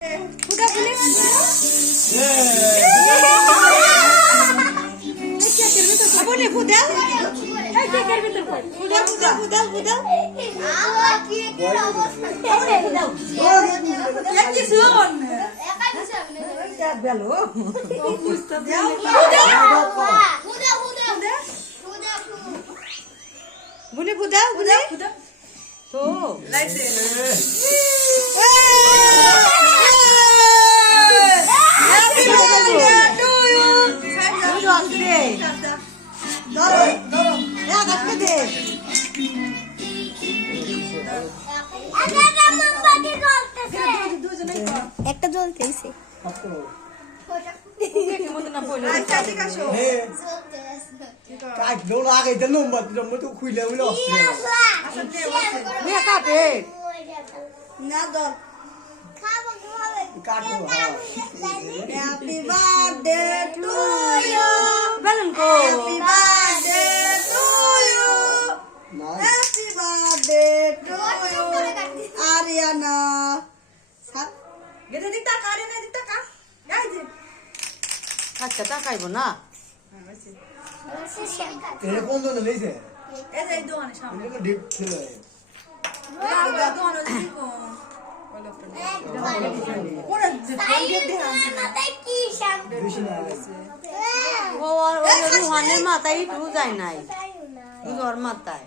ফুটা ফুলে আপনি ফুটা এই কেকের ভিতর কর ফুটা ফুটা ফুটা ফুটা কি কিছু হন একা কিছু আপনি এটা বেলো বুঝতে দাও ফুটা ফুটা ফুটা ফুটা বুনে ফুটা ফুটা ফুটা তো লাইছে একটা জ্বলতেছে Happy birthday to you. Happy birthday to you. Happy birthday to you. Ariana. Gede dita ka, Ariana dita ka. Guys. আচ্ছা তাকাইব না এটা কোন দোকানে লইছে এই যে দোকানে সামনে। এটা ডিপ ছিল দোকানে দিই কো। ওরা যে বেশি না ও রুহানের মাথায় একটু যায় নাই দুজোর মাথায়